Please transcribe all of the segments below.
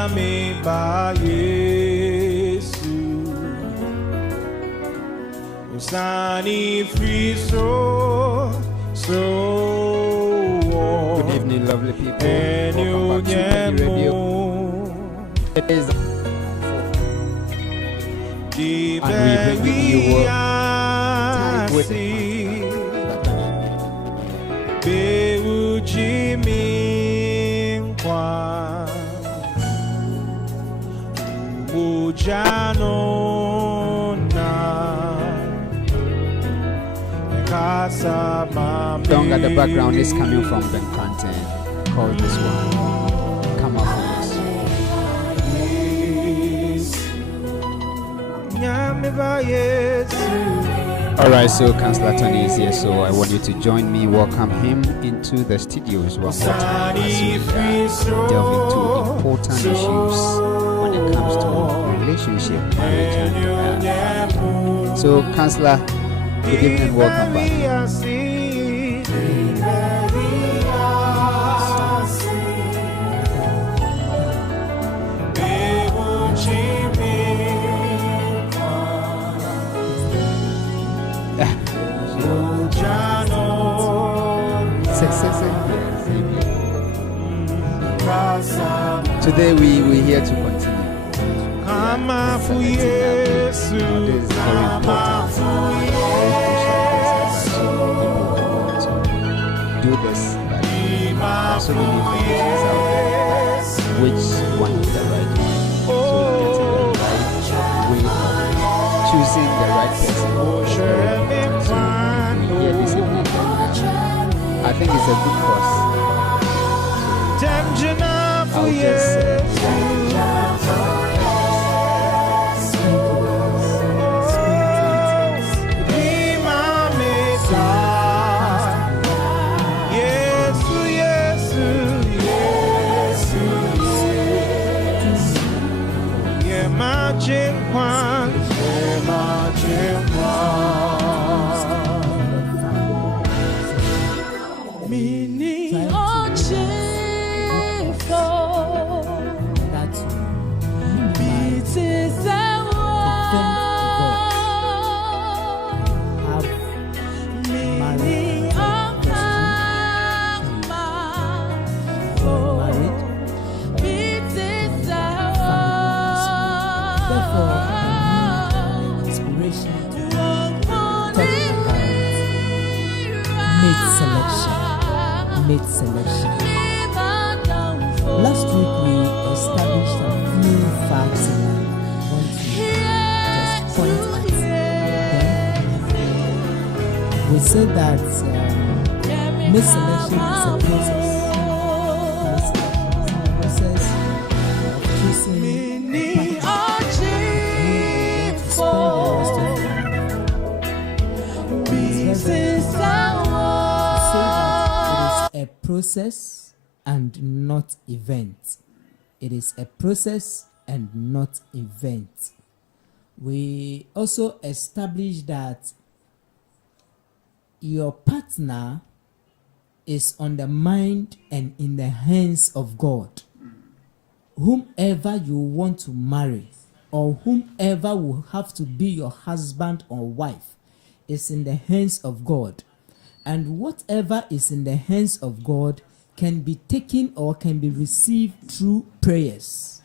Nyame ba Yesu Usani free so Good evening, lovely people. Welcome back to Peny Radio. It is and we bring you time with song at the background is coming from Ben Canton. Call this one Come Up For Us. Alright, so Counsellor Tony is here, so I want you to join me, welcome him into the studios one more time as we delve into important issues when it comes to relationship, marriage, and family. So, Counsellor, good evening and welcome back. Today we're here to continue. This is very important. Do this, but so many informations out there. Which one is the right one? So getting the right way of choosing the right person. So here this evening, I think it's a good cause. I'll just selection. Last week we established a few facts and I want to just point at them. We said that mate selection is a process. Of choosing a partner. A process and not event. It is a process and not event. We also established that your partner is on the mind and in the hands of God. Whomever you want to marry or whomever will have to be your husband or wife is in the hands of God. And whatever is in the hands of God can be taken or can be received through prayers.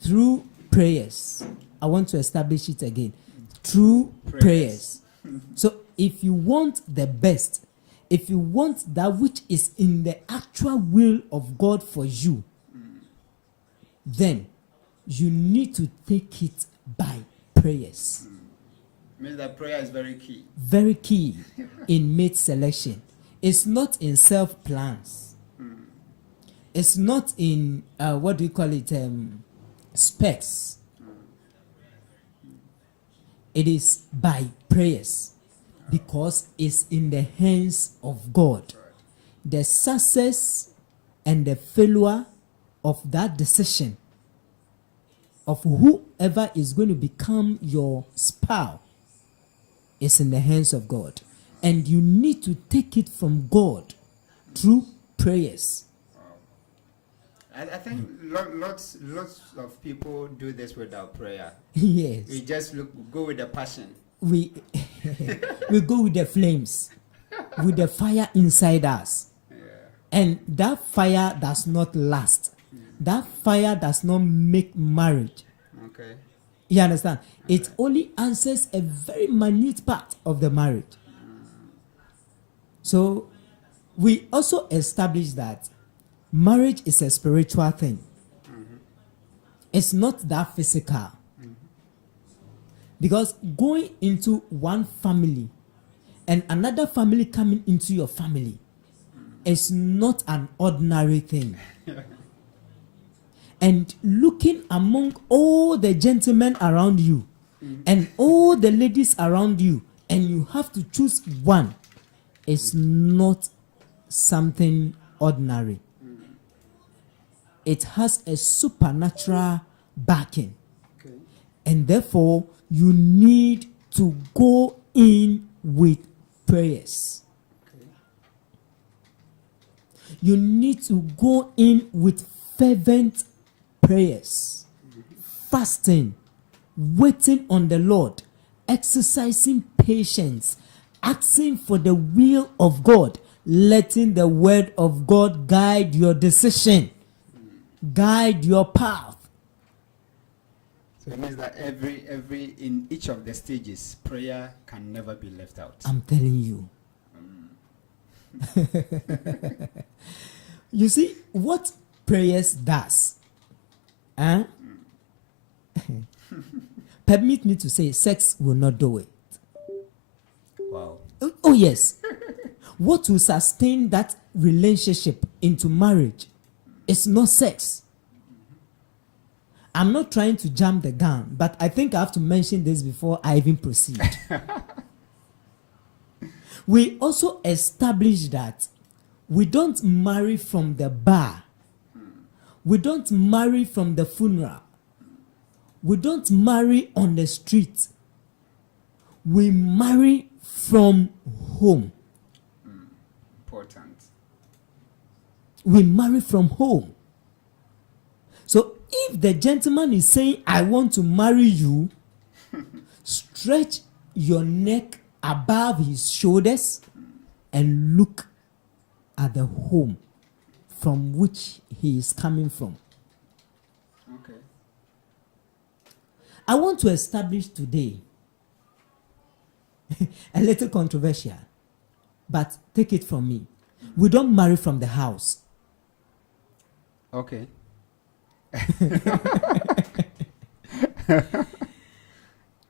Through prayers. I want to establish it again. Through prayers. So if you want the best, if you want that which is in the actual will of God for you, then you need to take it by prayers. Means that prayer is very key. Very key in mate selection. It's not in self-plans. It's not in, what do you call it, specs. It is by prayers because it's in the hands of God. The success and the failure of that decision of whoever is going to become your spouse is in the hands of God. And you need to take it from God through prayers. I think lots of people do this without prayer. Yes. We just go with the passion. We we go with the flames, with the fire inside us. Yeah. And that fire does not last. That fire does not make marriage. Okay. You understand? It only answers a very minute part of the marriage. So we also established that marriage is a spiritual thing. It's not that physical. Because going into one family and another family coming into your family is not an ordinary thing. And looking among all the gentlemen around you and all the ladies around you, and you have to choose one, is not something ordinary. It has a supernatural backing. Okay. And therefore, you need to go in with prayers. Okay. You need to go in with fervent prayers, fasting, waiting on the Lord, exercising patience, asking for the will of God, letting the word of God guide your decision, guide your path. So it means that every in each of the stages, prayer can never be left out. I'm telling you. You see what prayers does? Huh? Permit me to say, sex will not do it. Wow. Oh yes. What will sustain that relationship into marriage is not sex. I'm not trying to jump the gun, but I think I have to mention this before I even proceed. We also established that we don't marry from the bar. We don't marry from the funeral. We don't marry on the street. We marry from home. Important. We marry from home. So if the gentleman is saying, I want to marry you, stretch your neck above his shoulders and look at the home from which he is coming from. Okay. I want to establish today a little controversial, but take it from me. We don't marry from the house. Okay.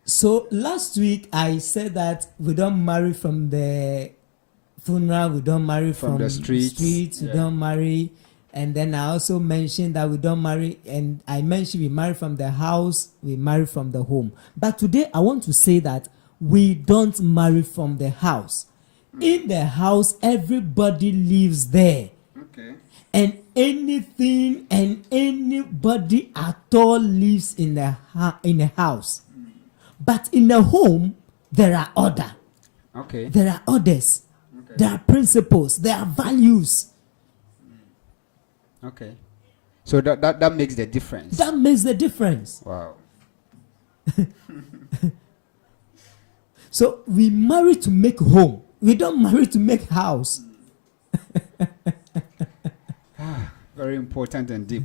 So last week I said that we don't marry from the funeral, we don't marry from the streets. we Yeah. don't marry. And then I also mentioned that we don't marry, and I mentioned we marry from the house, we marry from the home. But today I want to say that we don't marry from the house. In the house, everybody lives there. Okay. And anything and anybody at all lives in the house. But in the home, there are order. Okay. There are orders. Okay. There are principles. There are values. Okay. So that makes the difference. That makes the difference. Wow. So we marry to make home. We don't marry to make house. Very important and deep.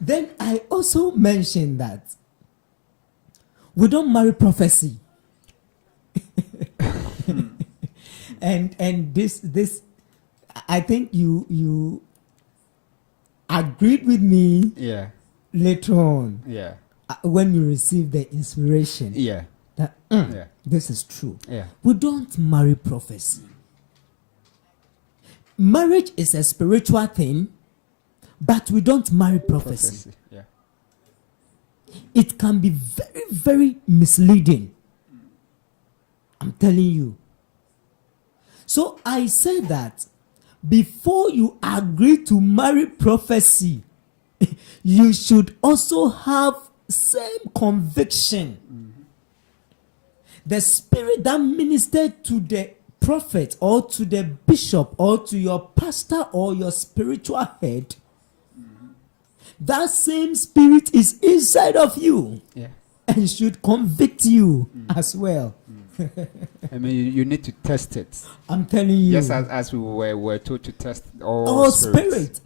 Then I also mentioned that we don't marry prophecy. and this I think you agreed with me Yeah. later on Yeah. when you received the inspiration Yeah. that Yeah. this is true. Yeah. We don't marry prophecy. Marriage is a spiritual thing, but we don't marry prophecy. Yeah. It can be very, very misleading. I'm telling you. So I say that before you agree to marry prophecy, you should also have same conviction. The spirit that ministered to the prophet or to the bishop or to your pastor or your spiritual head, that same spirit is inside of you and should convict you as well. I mean, you need to test it. I'm telling you. Just as we were told to test all spirits.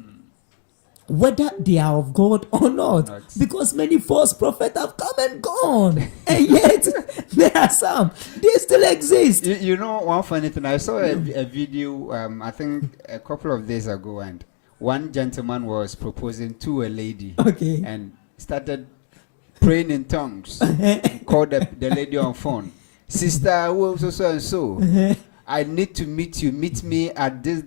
Whether they are of God or not. Because many false prophets have come and gone. And yet, there are some. They still exist. You know, one funny thing, I saw a video, I think a couple of days ago, and one gentleman was proposing to a lady. Okay. And started praying in tongues. Called the lady on phone. Sister, so and so. I need to meet you. Meet me at this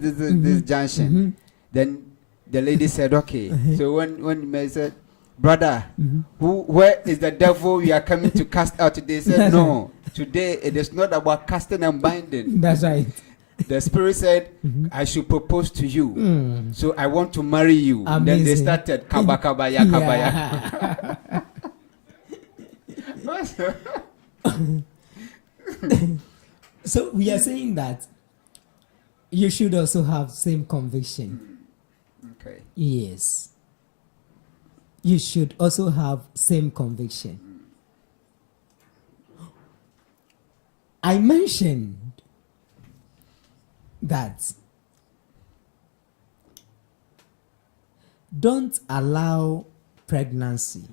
junction. Then the lady said, okay. So when he said, brother, where is the devil you are coming to cast out today? He said, no, today it is not about casting and binding. That's right. The spirit said, I should propose to you. So I want to marry you. Amazing. Then they started, kabakabaya, kabaya. So we are saying that you should also have same conviction. Okay. Yes. You should also have same conviction. I mentioned that don't allow pregnancy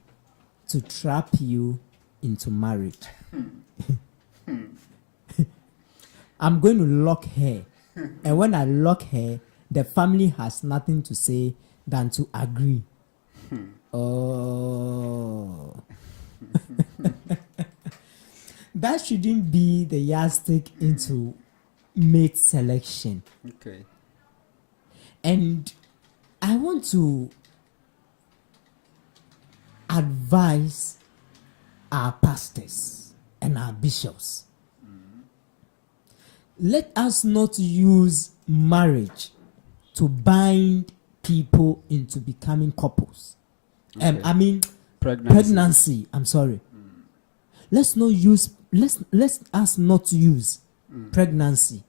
to trap you into marriage. I'm going to lock her. And when I lock her, the family has nothing to say than to agree. Oh. That shouldn't be the yardstick into mate selection. Okay. And I want to advise our pastors and our bishops. Let us not use marriage to bind people into becoming couples. Okay. I mean, pregnancy. I'm sorry. Let's us not use pregnancy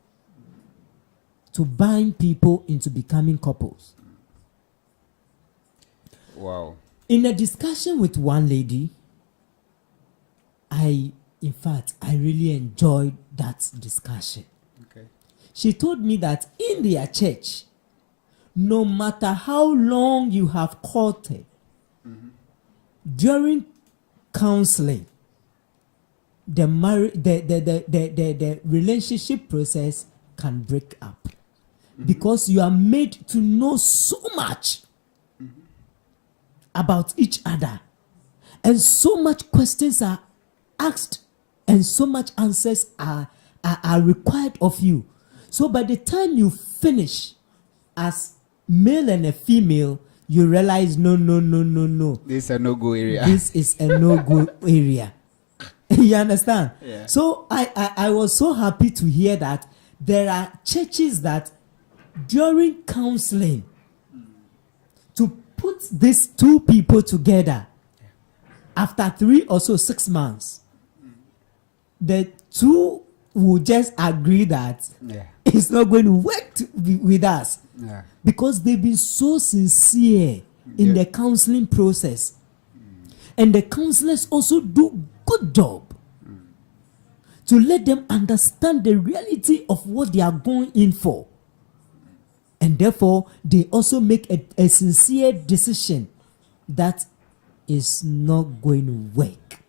to bind people into becoming couples. Wow. In a discussion with one lady, I really enjoyed that discussion. Okay. She told me that in their church, no matter how long you have courted, during counseling, the relationship process can break up because you are made to know so much about each other, and so much questions are asked and so much answers are required of you. So by the time you finish as male and a female, you realize no. This is a no-go area. This is a no-go area. You understand? Yeah. So I was so happy to hear that there are churches that during counseling to put these two people together after 3 or so 6 months, the two will just agree that it's not going to work with us because they've been so sincere in the counseling process. And the counselors also do good job to let them understand the reality of what they are going in for. And therefore, they also make a sincere decision that is not going to work.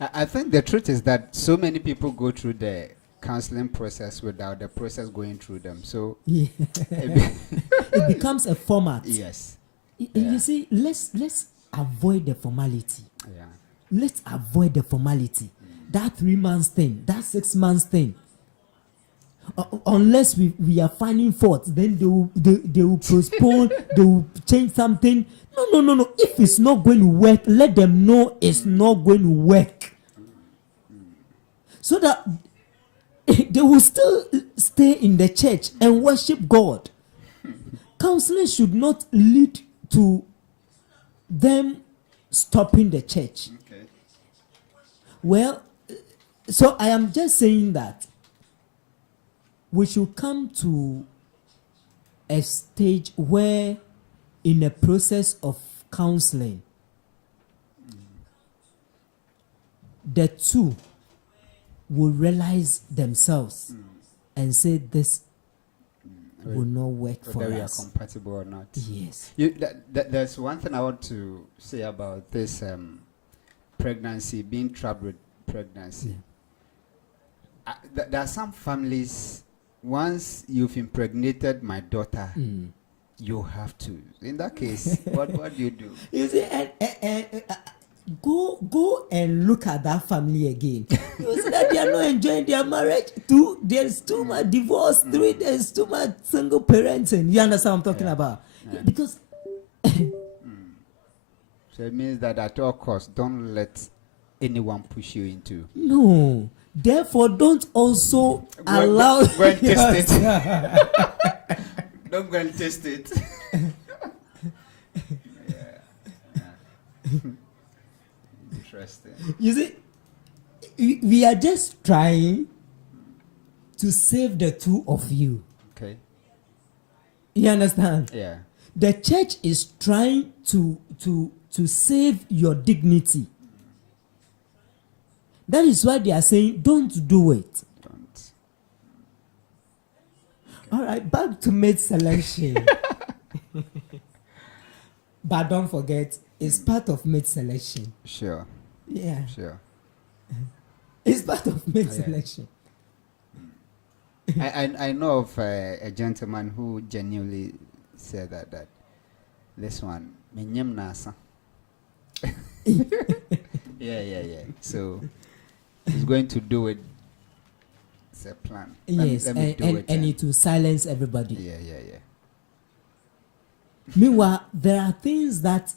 I think the truth is that so many people go through the counseling process without the process going through them. So it becomes a format. Yes. You see, let's avoid the formality. Yeah. Let's avoid the formality. That 3 months thing, that 6 months thing. Unless we are finding fault, then they will postpone, they will change something. No. If it's not going to work, let them know it's not going to work. So that they will still stay in the church and worship God. Counseling should not lead to them stopping the church. Okay. Well, so I am just saying that we should come to a stage where, in a process of counseling, the two will realize themselves and say this will not work for whether we are us. compatible or not. Yes. There's one thing I want to say about this pregnancy, being trapped with pregnancy. There are some families, once you've impregnated my daughter, you have to. In that case, what do you do? You see, go and look at that family again. You see that they are not enjoying their marriage. Two, there's too much divorce. Three, there's too much single parenting. You understand what I'm talking about? Yeah. Because So it means that at all costs, don't let anyone push you into. no. Therefore, don't also allow. Go and test it. Don't go and test it. Interesting. You see, we are just trying to save the two of you. Okay. You understand? Yeah. The church is trying to save your dignity. That is why they are saying, don't do it. Don't. All right, back to mate selection. But don't forget, it's part of mate selection. Sure. Yeah, Sure. it's part of mate Yeah. selection. I know of a gentleman who genuinely said that this one, menyem nasa. Yeah. So he's going to do it. It's a plan. Yes, let me do and it will silence everybody. Yeah. Meanwhile, there are things that,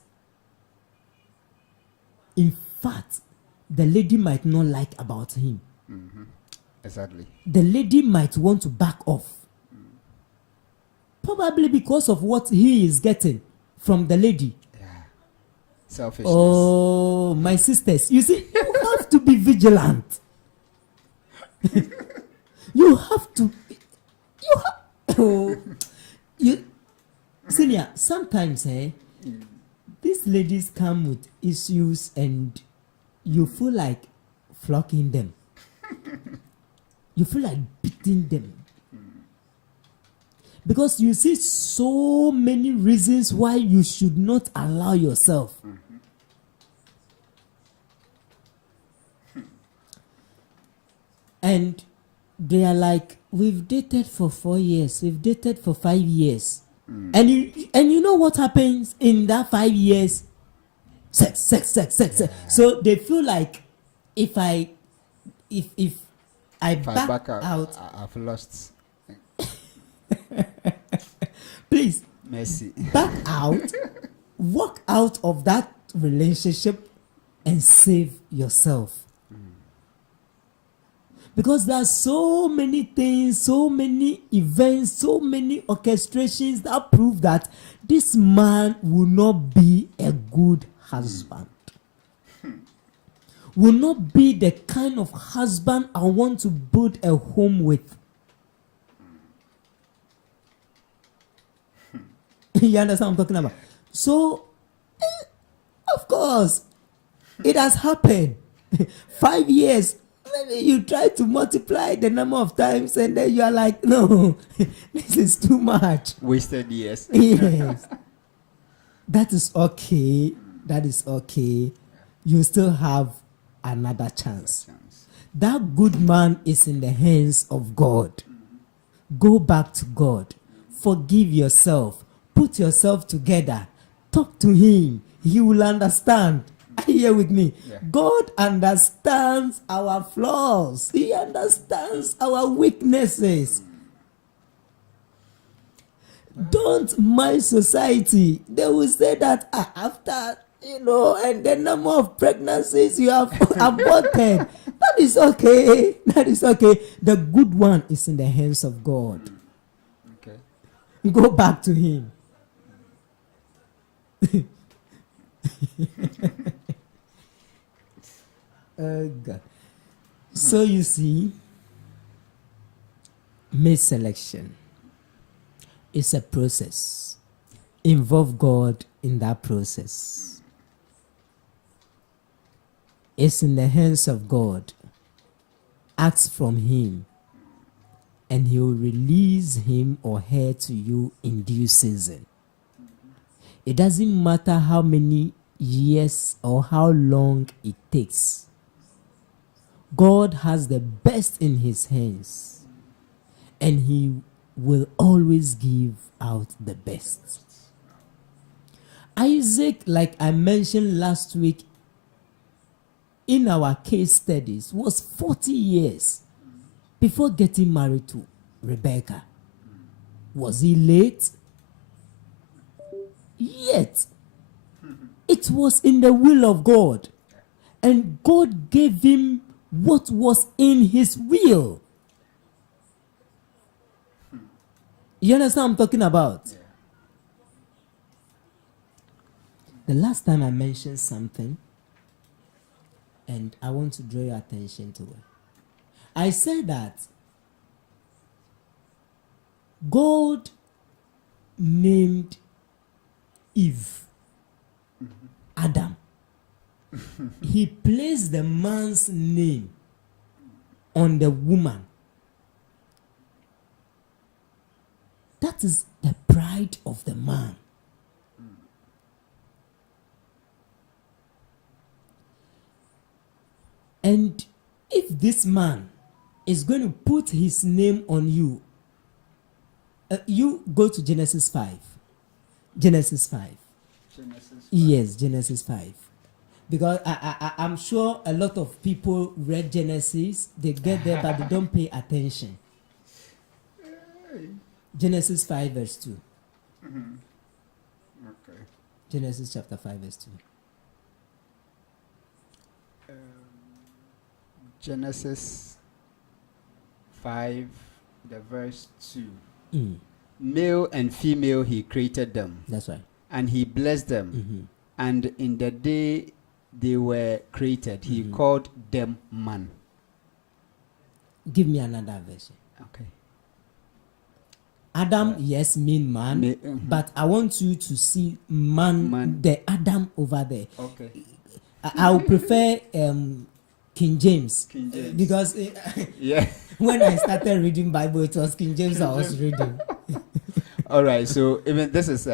in fact, the lady might not like about him. Exactly. The lady might want to back off. Probably because of what he is getting from the lady. Yeah. Selfishness. Oh, my sisters, you see, you have to be vigilant. You have to. Senior, sometimes, these ladies come with issues and you feel like flocking them. You feel like beating them. Because you see so many reasons why you should not allow yourself. And they are like, we've dated for 4 years, we've dated for 5 years. And you know what happens in that 5 years? Sex. Yeah. So they feel like if I back out, out, I've lost. please Mercy. back out, walk out of that relationship and save yourself. Because there are so many things, so many events, so many orchestrations that prove that this man will not be a good husband. Will not be the kind of husband I want to build a home with. You understand what I'm talking about? So, of course, it has happened. 5 years. Maybe you try to multiply the number of times and then you are like, no, this is too much. Wasted years. Yes. That is okay. That is okay. You still have another chance. That good man is in the hands of God. Go back to God. Forgive yourself. Put yourself together. Talk to him. He will understand. Are you here with me? Yeah. God understands our flaws. He understands our weaknesses. Don't mind society. They will say that after, and the number of pregnancies you have aborted. That is okay. That is okay. The good one is in the hands of God. Okay. Go back to him. God. So you see, Mate selection is a process. Involve God in that process. It's in the hands of God. Ask from Him, and He will release him or her to you in due season. It doesn't matter how many years or how long it takes. God has the best in His hands, and He will always give out the best. Isaac, like I mentioned last week in our case studies, was 40 years before getting married to Rebecca. Was he late? Yet, it was in the will of God, and God gave him what was in His will. You understand what I'm talking about? Yeah. The last time I mentioned something, and I want to draw your attention to it. I said that God named Eve Adam. He placed the man's name on the woman. That is the pride of the man. And if this man is going to put his name on you, you go to Genesis 5. Genesis 5. Genesis 5. Yes, Genesis 5. Because I'm sure a lot of people read Genesis, they get there, but they don't pay attention. Genesis 5 verse 2. Okay. Genesis chapter 5 verse 2. Genesis 5, the verse 2. Mm, Male and female he created them, that's right. and he blessed them. Mhm. And in the day they were created, he called them man. Give me another version. Okay. Adam, yes, mean man, but I want you to see man, the Adam over there. Okay. I would prefer King James. King James. Because Yeah. when I started reading Bible, it was King James I was reading. All right. So even this is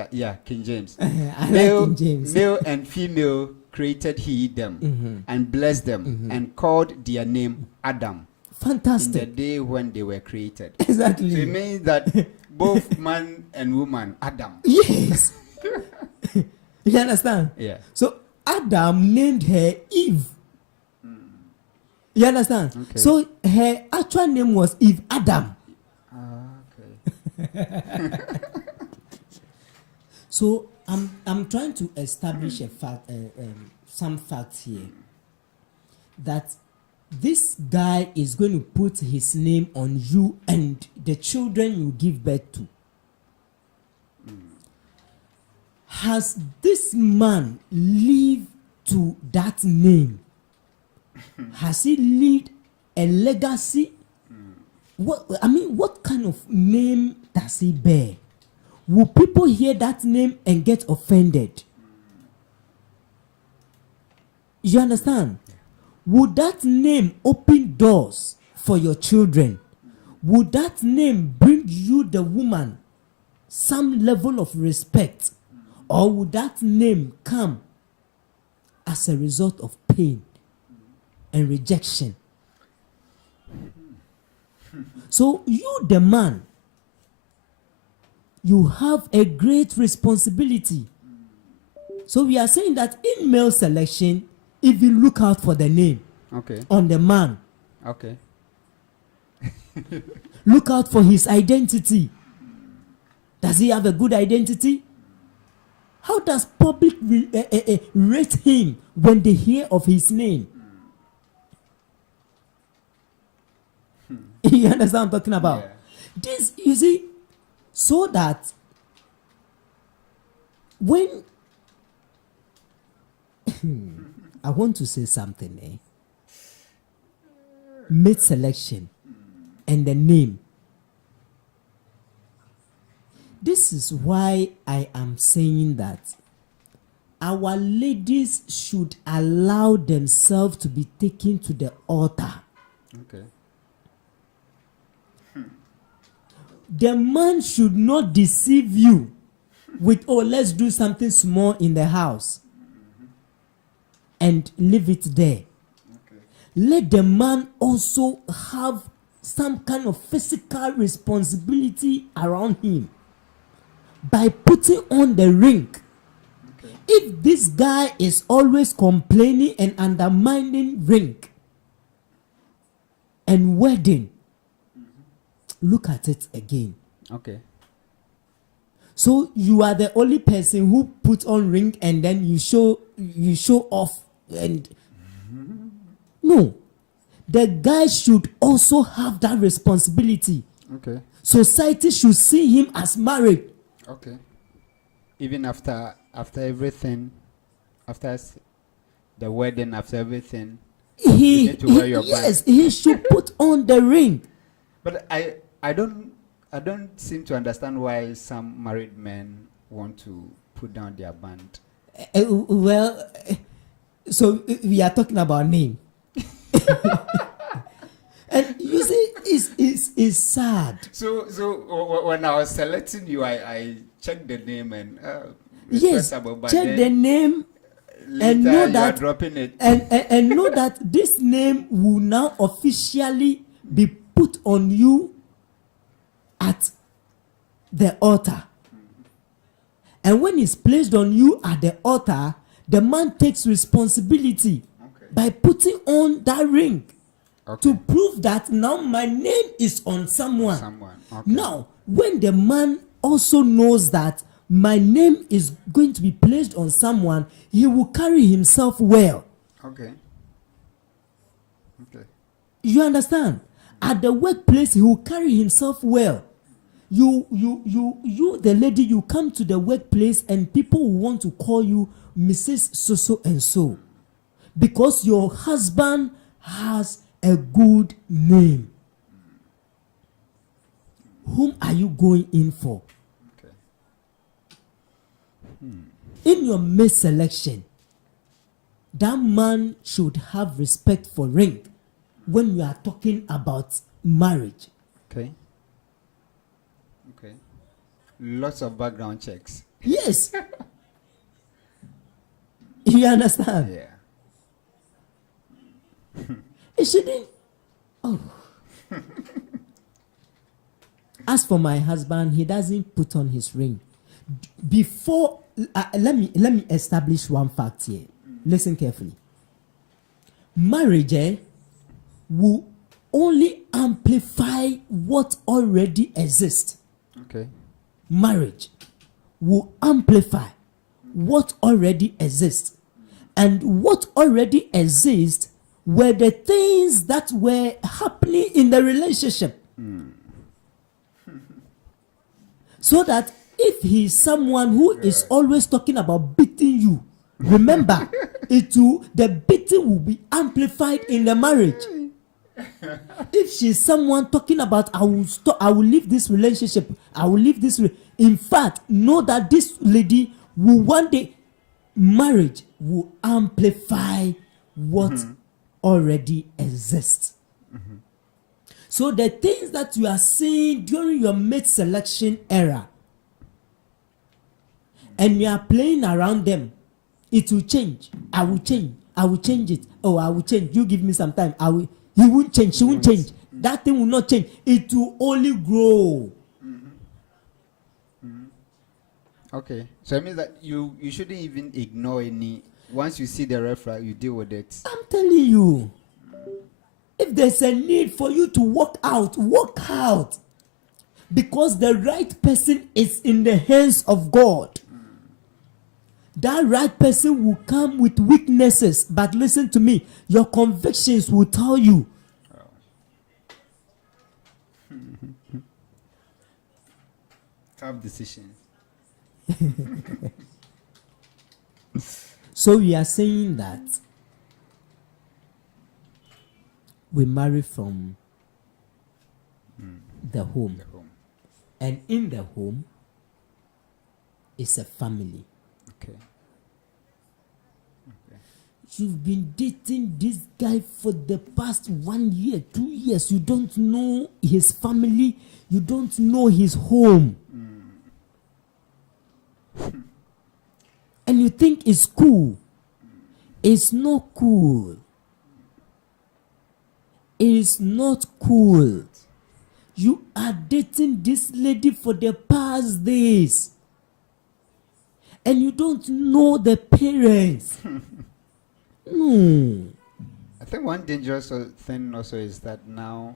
King James. I Male, like King James. male and female created he them and blessed them and called their name Adam in the Fantastic. day when they were created. Exactly. So it means that both man and woman, Adam. Yes. You understand? Yeah. So Adam named her Eve. You understand? Okay. So her actual name was Eve Adam. Okay. So I'm trying to establish a fact, some facts here, that this guy is going to put his name on you and the children you give birth to. Has this man lived to that name? Has he lived a legacy? What kind of name does he bear? Will people hear that name and get offended? You understand? Would that name open doors for your children? Would that name bring you, the woman, some level of respect? Or would that name come as a result of pain and rejection? So you, the man, you have a great responsibility. So we are saying that in male selection, if you look out for the name on the man, look out for his identity. Does he have a good identity? How does public rate him when they hear of his name? You understand what I'm talking about? Yeah. This, you see, so that when I want to say something, mate selection and the name This is why I am saying that our ladies should allow themselves to be taken to the altar. Okay. The man should not deceive you with, oh, let's do something small in the house and leave it there. Okay. Let the man also have some kind of physical responsibility around him by putting on the ring. Okay. If this guy is always complaining and undermining ring and wedding, look at it again. Okay. So you are the only person who put on ring and then you show off and no. The guy should also have that responsibility. Okay. Society should see him as married. Okay. Even after everything, after the wedding, after everything, you need to wear your yes, band. he should put on the ring. But I don't seem to understand why some married men want to put down their band. So we are talking about name. And you see, it's sad. So when I was selecting you, I checked the name and Yes, but check the name and later know you that are dropping it. and know that this name will now officially be put on you at the altar. And when it's placed on you at the altar, the man takes responsibility by putting on that ring to prove that now my name is on someone. Okay. Now, when the man also knows that my name is going to be placed on someone, he will carry himself well. Okay. Okay. You understand? At the workplace, he will carry himself well. You, the lady, you come to the workplace and people will want to call you Mrs. So and so because your husband has a good name. Whom are you going in for? Okay. In your mate selection, that man should have respect for ring when you are talking about marriage. Okay. Okay. Lots of background checks. Yes. You understand? Yeah. It shouldn't. Oh. As for my husband, he doesn't put on his ring. Before, let me establish one fact here. Listen carefully. Marriage will only amplify what already exists. Okay. Marriage will amplify what already exists. And what already exists were the things that were happening in the relationship. So that if he's someone who is always talking about beating you, remember, the beating will be amplified in the marriage. If she's someone talking about, I will leave this relationship, in fact, know that this lady will one day, marriage will amplify what already exists. So the things that you are seeing during your mate selection era, and you are playing around them, it will change. I will change it. Oh, I will change. You give me some time. He won't change. She won't change. That thing will not change. It will only grow. Okay. So it means that you shouldn't even ignore any. Once you see the red flag, you deal with it. I'm telling you. If there's a need for you to walk out, walk out. Because the right person is in the hands of God. That right person will come with weaknesses. But listen to me. Your convictions will tell you. Tough decisions. So we are saying that we marry from the home. And in the home, is a family. Okay. You've been dating this guy for the past 1 year, 2 years. You don't know his family. You don't know his home. And you think it's cool. It's not cool. It's not cool. You are dating this lady for the past days. And you don't know the parents. No. I think one dangerous thing also is that now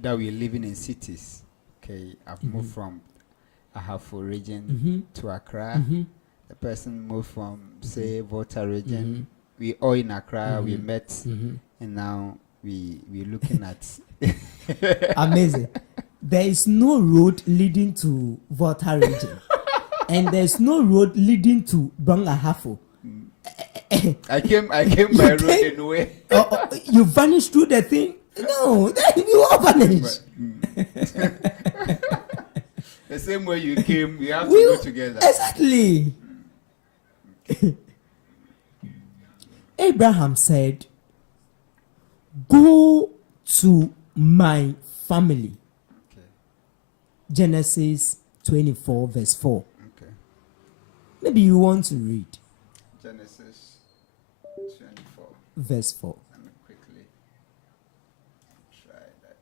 that we're living in cities, okay, I've moved from Ahafo region to Accra. The person moved from, say, Volta region. We all in Accra, we met, and now we're looking at. Amazing. There is no road leading to Volta region, and there's no road leading to Bang Ahafo. I came by road anyway. You vanished through the thing? No, then you all vanished. The same way you came, we have to go together. Exactly. Abraham said, go to my family. Okay. Genesis 24 verse 4. Okay. Maybe you want to read. Genesis 24. Verse 4. Let me quickly try that.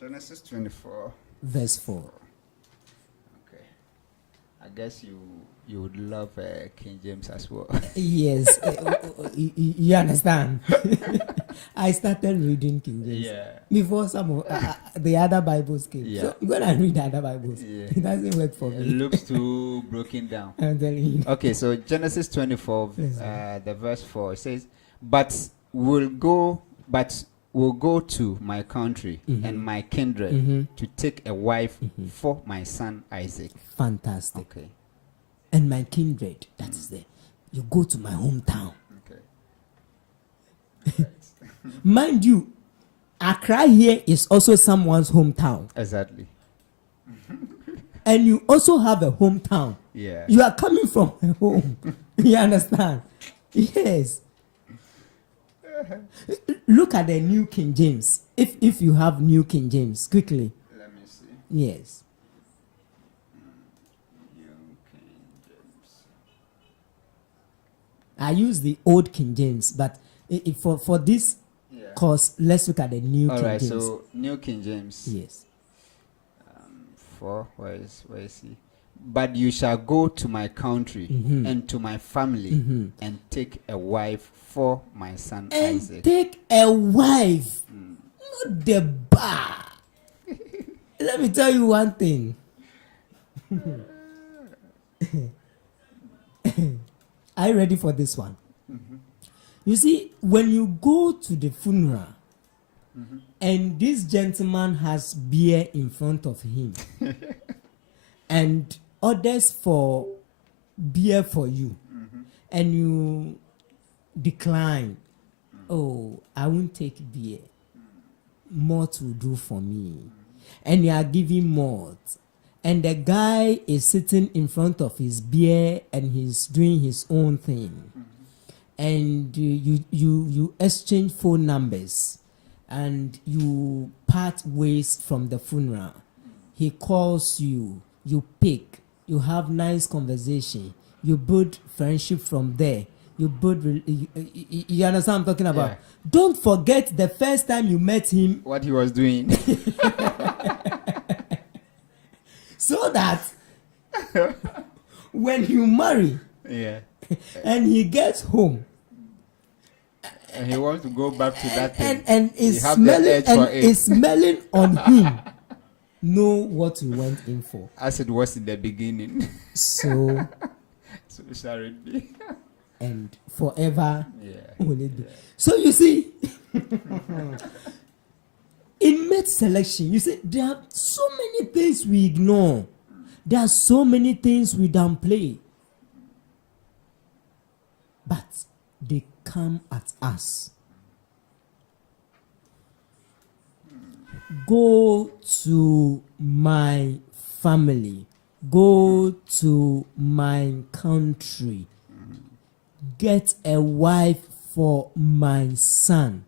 Genesis 24. Verse 4. Okay. I guess you would love King James as well. Yes. You understand? I started reading King James before some of the other Bibles came. Yeah. So I'm going to read the other Bibles. Yeah. It doesn't work for It me. looks too broken down. I'm telling you. Okay, so Genesis 24, Yes. the verse 4 says, But we'll go to my country and my kindred to take a wife for my son Isaac. Fantastic. Okay. And my kindred, that is there. You go to my hometown. Okay. Mind you, Accra here is also someone's hometown. Exactly. And you also have a hometown. Yeah. You are coming from a home. You understand? Yes. Look at the New King James. If you have New King James, quickly. Let me see. Yes. New King James. I use the Old King James, but for this course, let's look at the New All King right, James. so New King James. Yes. 4, where is he? But you shall go to my country and to my family and take a wife for my son And Isaac. take a wife, not the bar. Let me tell you one thing. Are you ready for this one? You see, when you go to the funeral and this gentleman has beer in front of him and orders for beer for you and you decline, oh, I won't take beer. Malt will do for me. And you are giving malt. And the guy is sitting in front of his beer and he's doing his own thing. And you exchange phone numbers and you part ways from the funeral. He calls you, you pick, you have nice conversation, you build friendship from there. You understand what I'm talking about? Yeah. Don't forget the first time you met him. What he was doing. So that when you marry and he gets home and he wants to go back to that thing. And is smelling on him, know what you went in for. As it was in the beginning. So shall it be. And forever will it be. Yeah. So you see, in mate selection, you see, there are so many things we ignore. There are so many things we downplay. But they come at us. Go to my family, go to my country, get a wife for my son.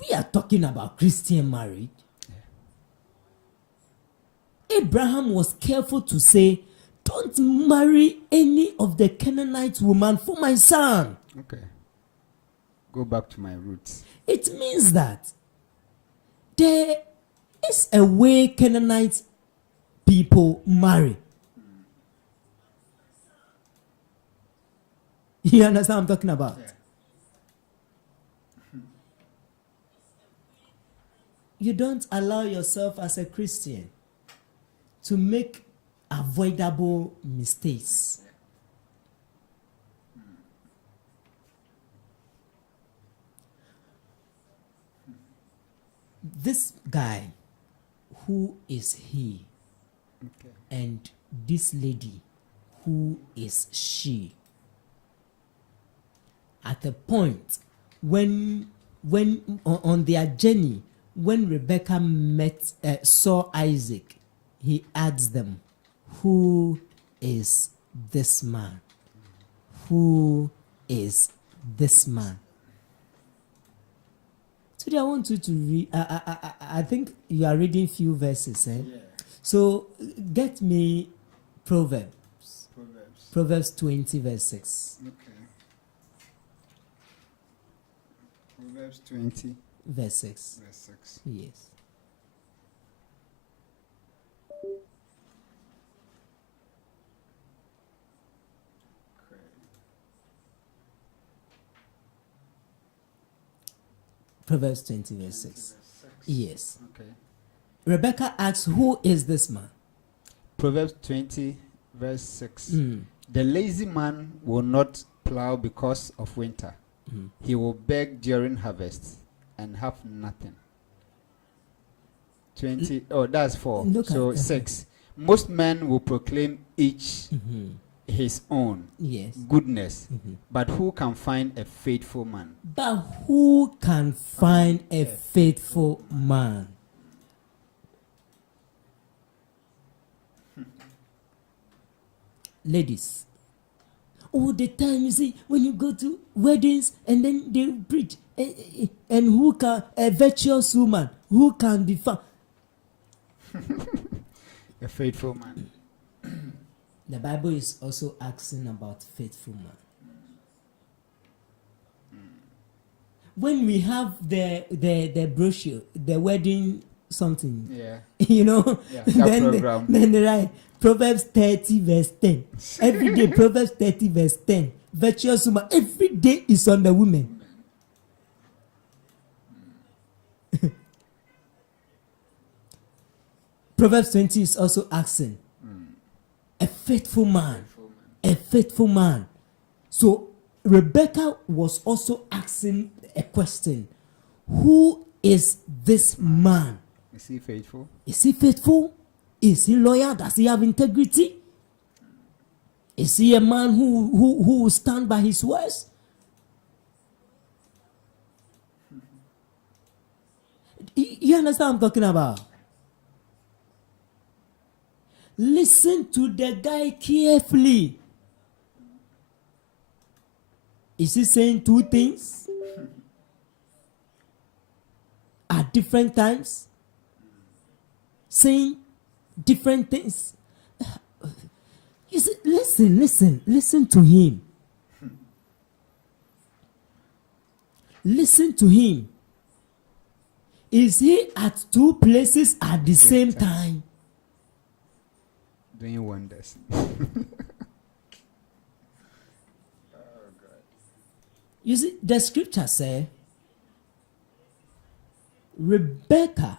We are talking about Christian marriage. Abraham was careful to say, don't marry any of the Canaanite women for my son. Okay. Go back to my roots. It means that there is a way Canaanite people marry. You understand what I'm talking about? Yeah. You don't allow yourself as a Christian to make avoidable mistakes. This guy, who is he? Okay. And this lady, who is she? At a point when on their journey, when Rebecca saw Isaac, he asked them, who is this man? Who is this man? Today I want you to read. I think you are reading few verses. Eh? Yeah. So get me Proverbs. Proverbs. Proverbs 20 verse 6. Okay. Proverbs 20 Verse 6. verse 6. Yes. Okay. Proverbs 20 verse 6. Verse 6. Yes. Okay. Rebecca asks, who is this man? Proverbs 20 verse 6. Mm. The lazy man will not plow because of winter. Mm. He will beg during harvest and have nothing. 20. Oh, that's 4. Look So at 6. Most men will proclaim each Mhm. his own Yes. goodness, Mhm. but who can find a faithful man? But who can find a faithful man? Ladies, all the time you see when you go to weddings and then they preach, and who can a virtuous woman who can be found? A faithful man. The Bible is also asking about faithful man. When we have the brochure, the wedding something, Yeah. you know, Yeah, that program. then they write Proverbs 30 verse 10. Every day, Proverbs 30 verse 10. Virtuous woman. Every day is on the women. Proverbs 20 is also asking a faithful man. A faithful man. So Rebecca was also asking a question. Who is this man? Is he faithful? Is he faithful? Is he loyal? Does he have integrity? Is he a man who will stand by his words? You understand what I'm talking about? Listen to the guy carefully. Is he saying two things at different times? Saying different things. You see, listen to him. Listen to him. Is he at two places at the same time? Doing wonders. You see, the scripture says, Rebecca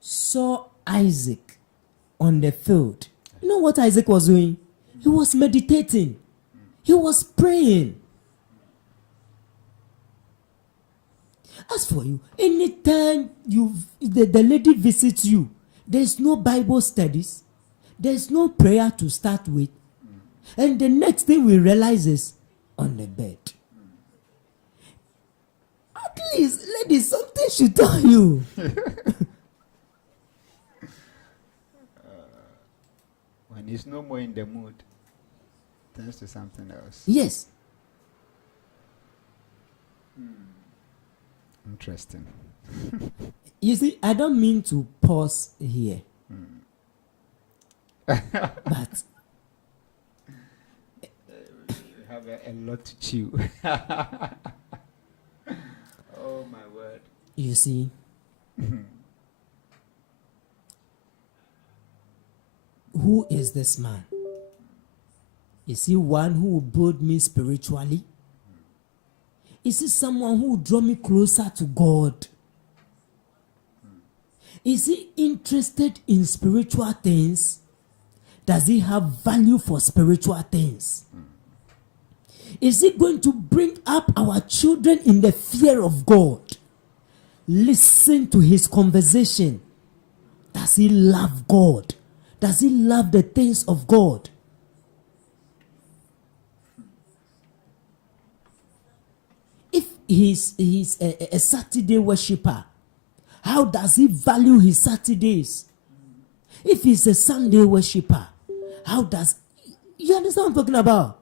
saw Isaac on the field. You know what Isaac was doing? He was meditating. He was praying. As for you, anytime the lady visits you, there's no Bible studies, there's no prayer to start with, and the next thing we realize is on the bed. At least, ladies, something should tell you. and he's no more in the mood, turns to something else. Yes. Interesting. You see, I don't mean to pause here. But you have a lot to chew. Oh my word. You see, who is this man? Is he one who will build me spiritually? Is he someone who will draw me closer to God? Is he interested in spiritual things? Does he have value for spiritual things? Is he going to bring up our children in the fear of God? Listen to his conversation. Does he love God? Does he love the things of God? If he's a Saturday worshipper, how does he value his Saturdays? If he's a Sunday worshipper, how does... You understand what I'm talking about?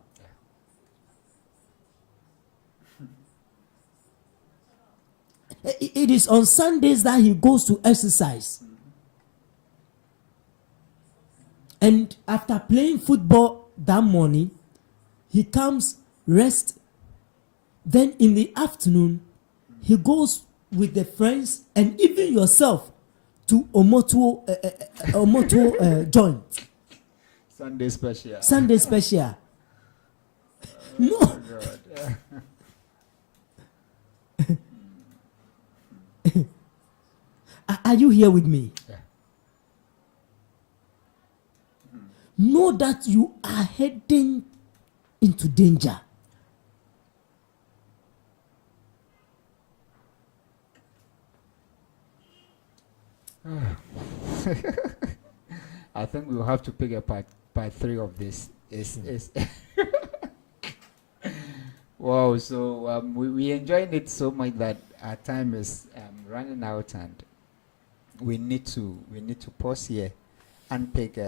It is on Sundays that he goes to exercise. And after playing football that morning, he comes, rest. Then in the afternoon, he goes with the friends and even yourself to Omoto joint. Sunday special. Sunday special. No. Oh God. Are you here with me? Yeah. Know that you are heading into danger. I think we'll have to pick a part 3 of this. Is wow, so we enjoyed it so much that our time is running out, and we need to pause here and pick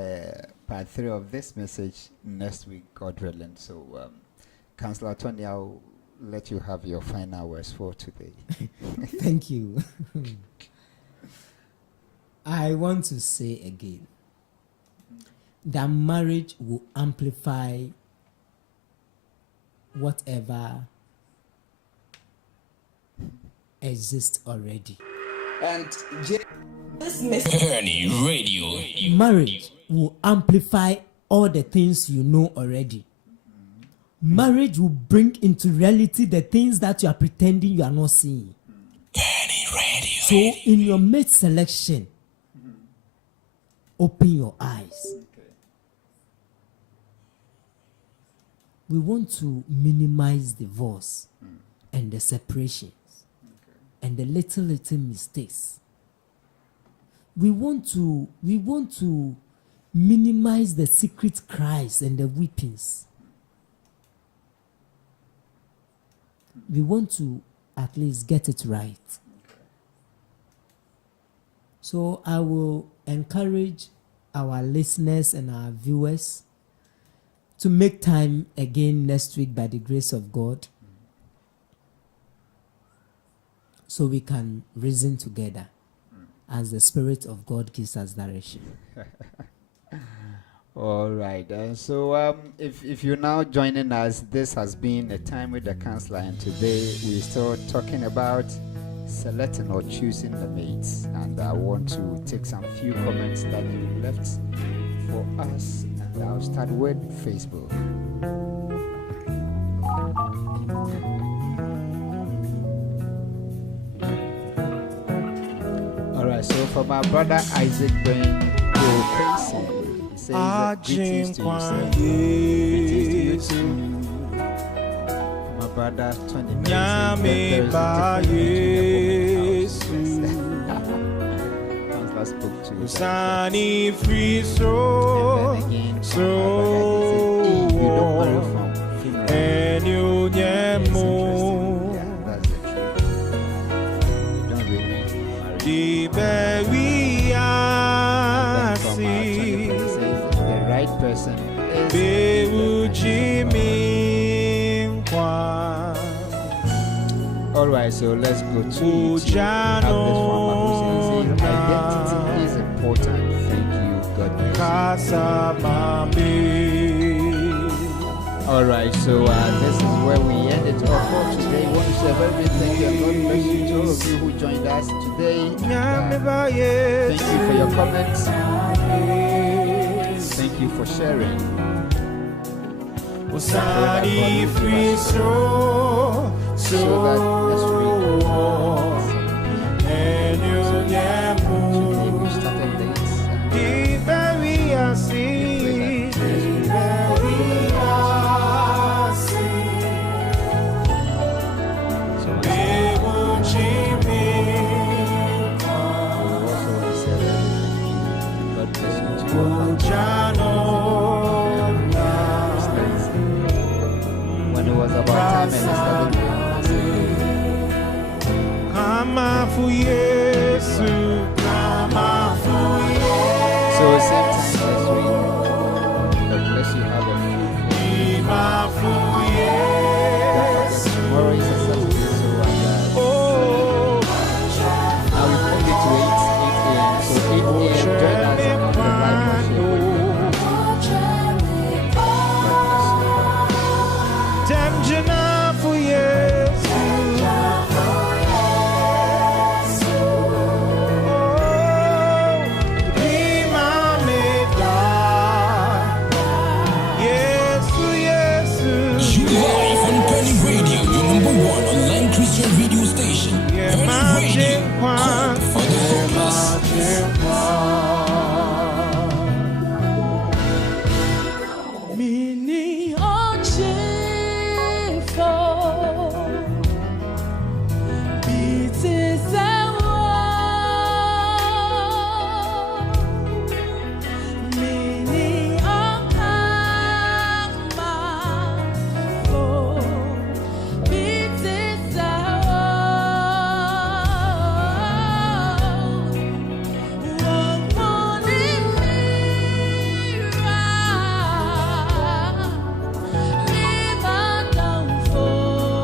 part 3 of this message next week, God willing. So Counsellor Tony, I'll let you have your final words for today. Thank you. I want to say again that marriage will amplify whatever exists already. And this Peny Radio. Marriage will amplify all the things you know already. Marriage will bring into reality the things that you are pretending you are not seeing. Peny Radio. So in your mate selection, open your eyes. Okay. We want to minimize divorce and the separations and the little mistakes. We want to minimize the secret cries and the weepings. We want to at least get it right. So I will encourage our listeners and our viewers to make time again next week by the grace of God, so we can reason together as the Spirit of God gives us direction. All right. So if you're now joining us, this has been a time with the counselor, and today we're still talking about selecting or choosing the mates. And I want to take some few comments that you left for us, and I'll start with Facebook. All right. So for my brother Isaac Bain, he says greetings to you, sir. Greetings to you too. My brother Tony, Counselor spoke to you. Sunny free so And then again, so if you don't marry from female, and you it's interesting. Yeah, that's the truth. You don't really marry. the baby Then from our Tony, he says the right right person is all right, so let's go to YouTube. Have this one by Hussein saying identity is important. Thank you, God bless you. All right, so this is where we end it off for today. I want to say a very big thank you and God bless you to all of you who joined us today. Thank you for your comments. Thank you for sharing. So that next week today we started dates. When it was about time and I started so same time next week. God bless you. Have a tomorrow is a Saturday, so now we moved it to 8 a.m. So 8 a.m.